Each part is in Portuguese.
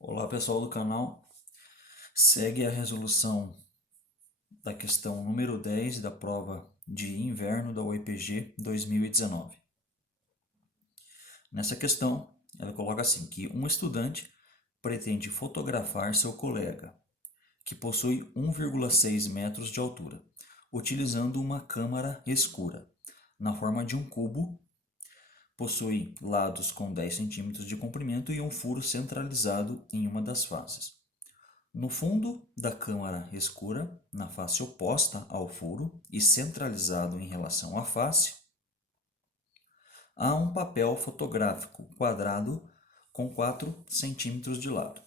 Olá pessoal do canal, segue a resolução da questão número 10 da prova de inverno da UEPG 2019. Nessa questão, ela coloca assim, que um estudante pretende fotografar seu colega, que possui 1,6 metros de altura, utilizando uma câmera escura, na forma de um cubo, possui lados com 10 centímetros de comprimento e um furo centralizado em uma das faces. No fundo da câmara escura, na face oposta ao furo e centralizado em relação à face, há um papel fotográfico quadrado com 4 centímetros de lado.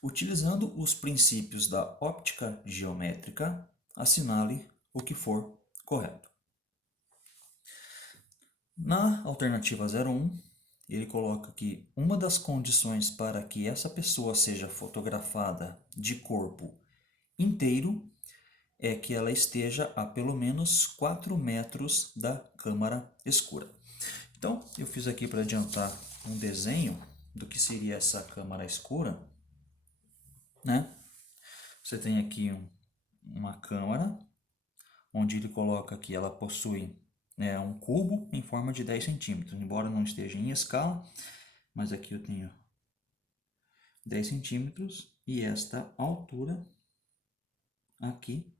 Utilizando os princípios da óptica geométrica, assinale o que for correto. Na alternativa 01, ele coloca que uma das condições para que essa pessoa seja fotografada de corpo inteiro é que ela esteja a pelo menos 4 metros da câmara escura. Então, eu fiz aqui para adiantar um desenho do que seria essa câmara escura, né? Você tem aqui uma câmara, onde ele coloca que ela possui um cubo em forma de 10 centímetros, embora não esteja em escala, mas aqui eu tenho 10 centímetros e esta altura aqui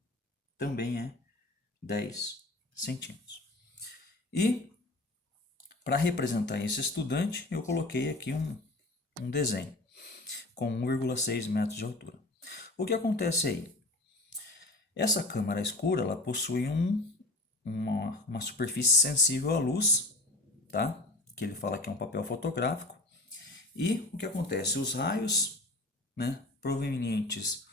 também é 10 centímetros. E para representar esse estudante, eu coloquei aqui um desenho com 1,6 metros de altura. O que acontece aí? Essa câmara escura ela possui uma superfície sensível à luz, tá? Que ele fala que é um papel fotográfico. E o que acontece? Os raios, né, provenientes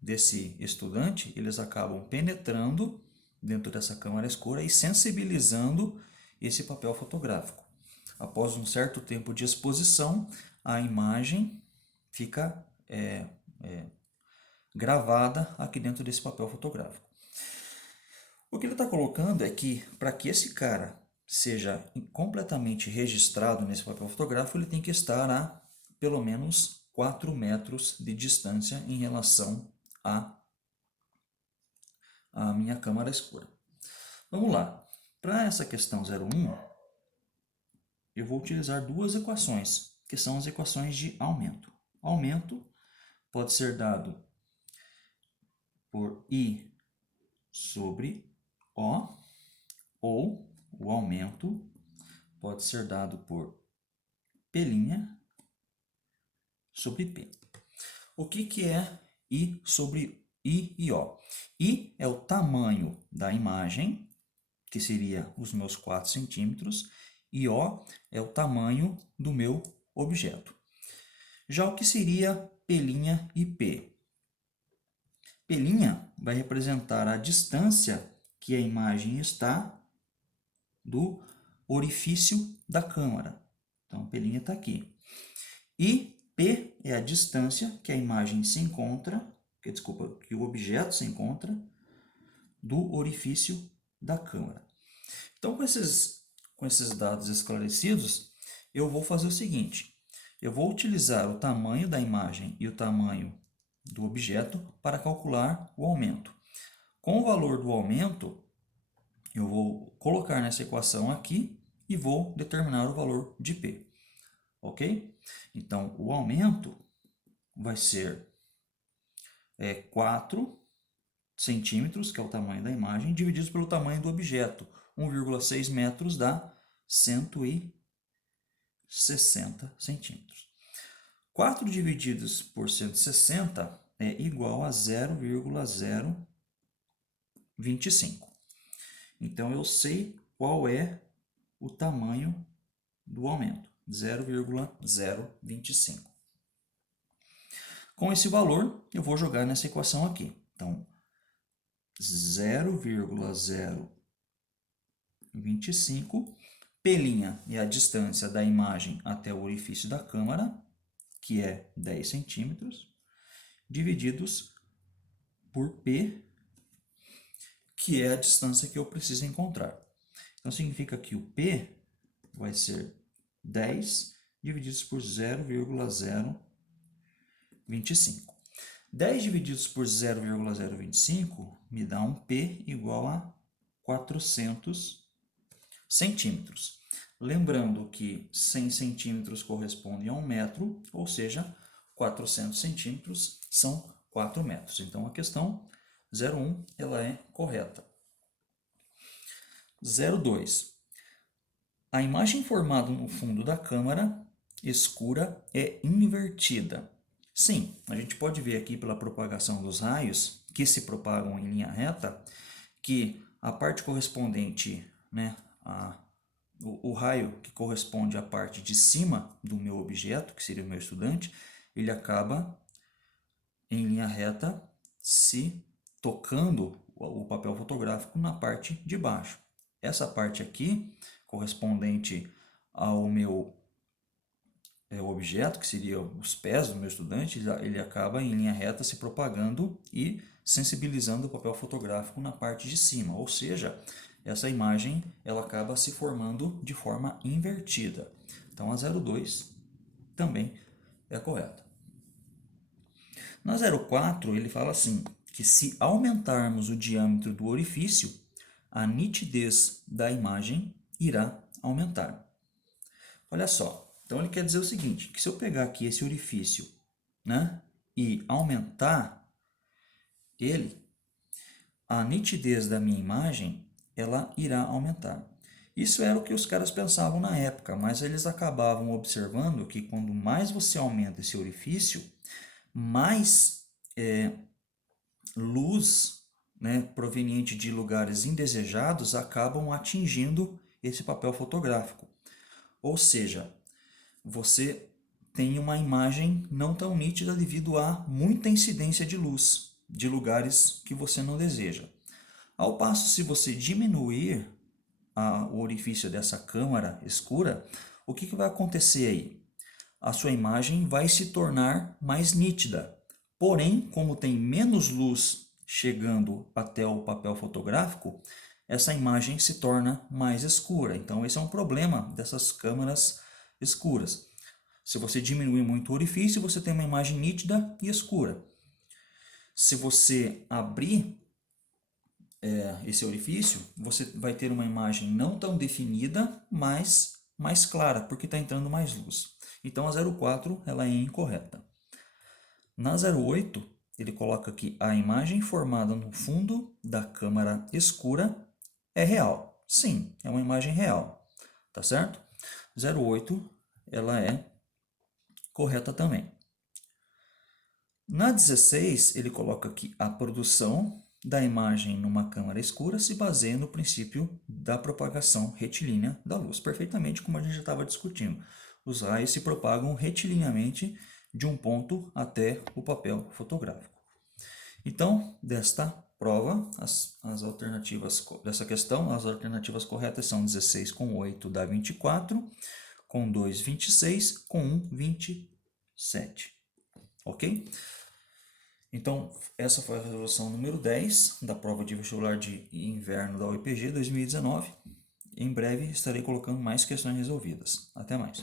desse estudante, eles acabam penetrando dentro dessa câmara escura e sensibilizando esse papel fotográfico. Após um certo tempo de exposição, a imagem fica gravada aqui dentro desse papel fotográfico. O que ele está colocando é que, para que esse cara seja completamente registrado nesse papel fotográfico, ele tem que estar a pelo menos 4 metros de distância em relação à minha câmara escura. Vamos lá. Para essa questão 01, eu vou utilizar duas equações, que são as equações de aumento. Aumento pode ser dado por I sobre O, ou o aumento pode ser dado por P' sobre P. O que é I sobre I e O? I é o tamanho da imagem, que seria os meus 4 centímetros, e O é o tamanho do meu objeto. Já o que seria P' e P? P' vai representar a distância que a imagem está do orifício da câmara. Então, P' está aqui. E P é a distância que a imagem se encontra, que o objeto se encontra do orifício da câmara. Então, com esses dados esclarecidos, eu vou fazer o seguinte. Eu vou utilizar o tamanho da imagem e o tamanho do objeto para calcular o aumento. Com o valor do aumento, eu vou colocar nessa equação aqui e vou determinar o valor de P. Ok? Então, o aumento vai ser 4 centímetros, que é o tamanho da imagem, divididos pelo tamanho do objeto. 1,6 metros dá 160 centímetros. 4 divididos por 160 é igual a 0,025. Então, eu sei qual é o tamanho do aumento, 0,025. Com esse valor, eu vou jogar nessa equação aqui. Então, 0,025, P' é a distância da imagem até o orifício da câmara, que é 10 centímetros, divididos por P, que é a distância que eu preciso encontrar. Então, significa que o P vai ser 10 divididos por 0,025. 10 divididos por 0,025 me dá um P igual a 400 centímetros. Lembrando que 100 centímetros correspondem a 1 metro, ou seja, 400 centímetros são 4 metros. Então, a questão 01 ela é correta. 02. A imagem formada no fundo da câmara escura é invertida. Sim, a gente pode ver aqui pela propagação dos raios, que se propagam em linha reta, que a parte correspondente, né, o raio que corresponde à parte de cima do meu objeto, que seria o meu estudante, ele acaba em linha reta se tocando o papel fotográfico na parte de baixo. Essa parte aqui, correspondente ao meu objeto, que seria os pés do meu estudante, ele acaba em linha reta se propagando e sensibilizando o papel fotográfico na parte de cima, ou seja, essa imagem ela acaba se formando de forma invertida. Então a 02 também é correta. Na 04 ele fala assim, que se aumentarmos o diâmetro do orifício, a nitidez da imagem irá aumentar. Olha só, então ele quer dizer o seguinte, que se eu pegar aqui esse orifício, né, e aumentar ele, a nitidez da minha imagem, ela irá aumentar. Isso era o que os caras pensavam na época, mas eles acabavam observando que quando mais você aumenta esse orifício, mais luz, né, proveniente de lugares indesejados acabam atingindo esse papel fotográfico. Ou seja, você tem uma imagem não tão nítida devido a muita incidência de luz de lugares que você não deseja. Ao passo, se você diminuir o orifício dessa câmara escura, o que vai acontecer aí? A sua imagem vai se tornar mais nítida. Porém, como tem menos luz chegando até o papel fotográfico, essa imagem se torna mais escura. Então, esse é um problema dessas câmeras escuras. Se você diminuir muito o orifício, você tem uma imagem nítida e escura. Se você abrir esse orifício, você vai ter uma imagem não tão definida, mas mais clara, porque está entrando mais luz. Então a 04 ela é incorreta. Na 08, ele coloca que a imagem formada no fundo da câmara escura é real. Sim, é uma imagem real, tá certo? 08 ela é correta também. Na 16, ele coloca que a produção da imagem numa câmara escura se baseia no princípio da propagação retilínea da luz. Perfeitamente como a gente já estava discutindo. Os raios se propagam retilineamente de um ponto até o papel fotográfico. Então, desta prova, as alternativas dessa questão, as alternativas corretas são 16 com 8 dá 24, com 2, 26, com 1, 27. Ok? Então, essa foi a resolução número 10 da prova de vestibular de inverno da UEPG 2019. Em breve estarei colocando mais questões resolvidas. Até mais.